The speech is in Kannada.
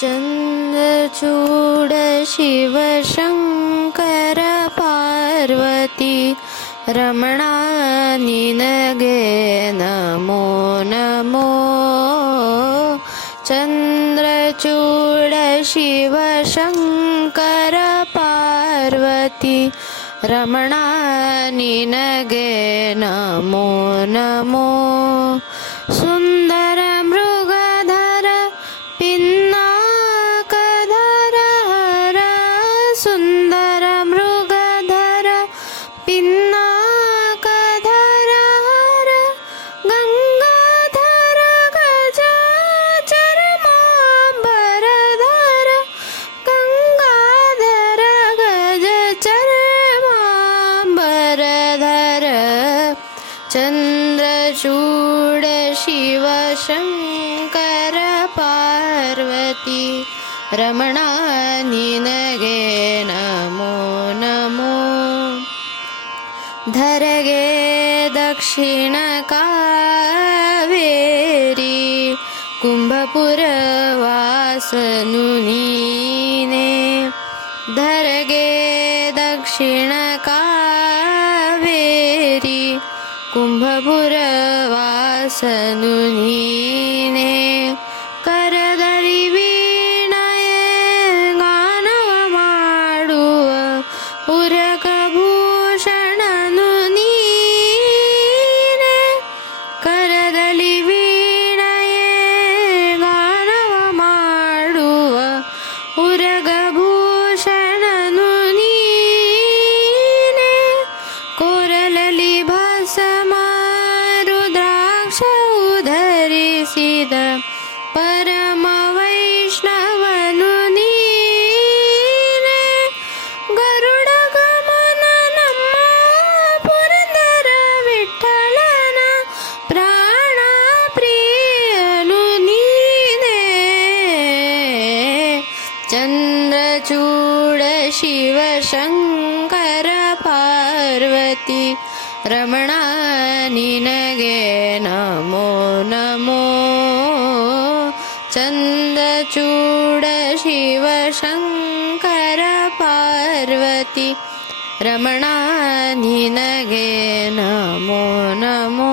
ಚಂದ್ರಚೂಡ ಶಿವ ಶಂಕರ ಪಾರ್ವತಿ ರಮಣ ನಿನಗೆ ನಮೋ ನಮೋ. ಚಂದ್ರಚೂಡ ಶಿವ ಶಂಕರ ಪಾರ್ವತಿ ರಮಣ ನಿನಗೆ ನಮೋ ನಮೋ. ಸುಂದರ ಮೃಗಧರ ಪಿನ್ನಾಕಧರ ಹರ ಸುಂದರ ಮೃಗಧರ ಪಿನ್ನಾಕಧರ ಹರ ಗಂಗಾಧರ ಗಜ ಚರ್ಮಾಂಬರಧರ ಗಂಗಾಧರ ಗಜ ಚರ್ಮಾಂಬರಧರ ಚಂದ್ರಚೂಡ ಶಿವ ಶಂಕರ ಪಾರ್ವತಿ ರಮಣ ನಿನಗೆ ನಮೋ ನಮೋ. ಧರೆಗೆ ದಕ್ಷಿಣ ಕಾವೇರಿ ಕುಂಭಪುರ ವಾಸನು ನೀನೆ. ಧರೆಗೆ ದಕ್ಷಿಣ ಕಾವೇರಿ ಕುಂಭಪುರ ವಾಸನು ನೀನೆ. ಕರದಲ್ಲಿ ವೀಣೆಯ ಗಾನವ ಮಾಡುವ ಉರಗಭೂಷಣನು ನೀನೆ. ಕರದಲ್ಲಿ ವೀಣೆಯ ಗಾನವ ಮಾಡುವ ಉರಗಭೂಷಣನು ನೀನೆ. ಕೊರಲಲ್ಲಿ ಭಸ್ಮ ರುದ್ರಾಕ್ಷ ಧರಿಸಿದ ಪರಮ ವೈಷ್ಣವನು ನೀನೆ. ಗರುಡ ಗಮನ ನಮ್ಮ ಪುರಂದರ ವಿಠ್ಠಲನ ಪ್ರಾಣ ಪ್ರಿಯನು ನೀನೆ. ಚಂದ್ರಚೂಡ ಶಿವ ಶಂಕರ ಪಾರ್ವತಿ ರಮಣ ನಿನಗೆ ನಮೋ ನಮೋ. ಚಂದ್ರಚೂಡ ಶಿವ ಶಂಕರ ಪಾರ್ವತಿ ರಮಣ ನಿನಗೆ ನಮೋ ನಮೋ.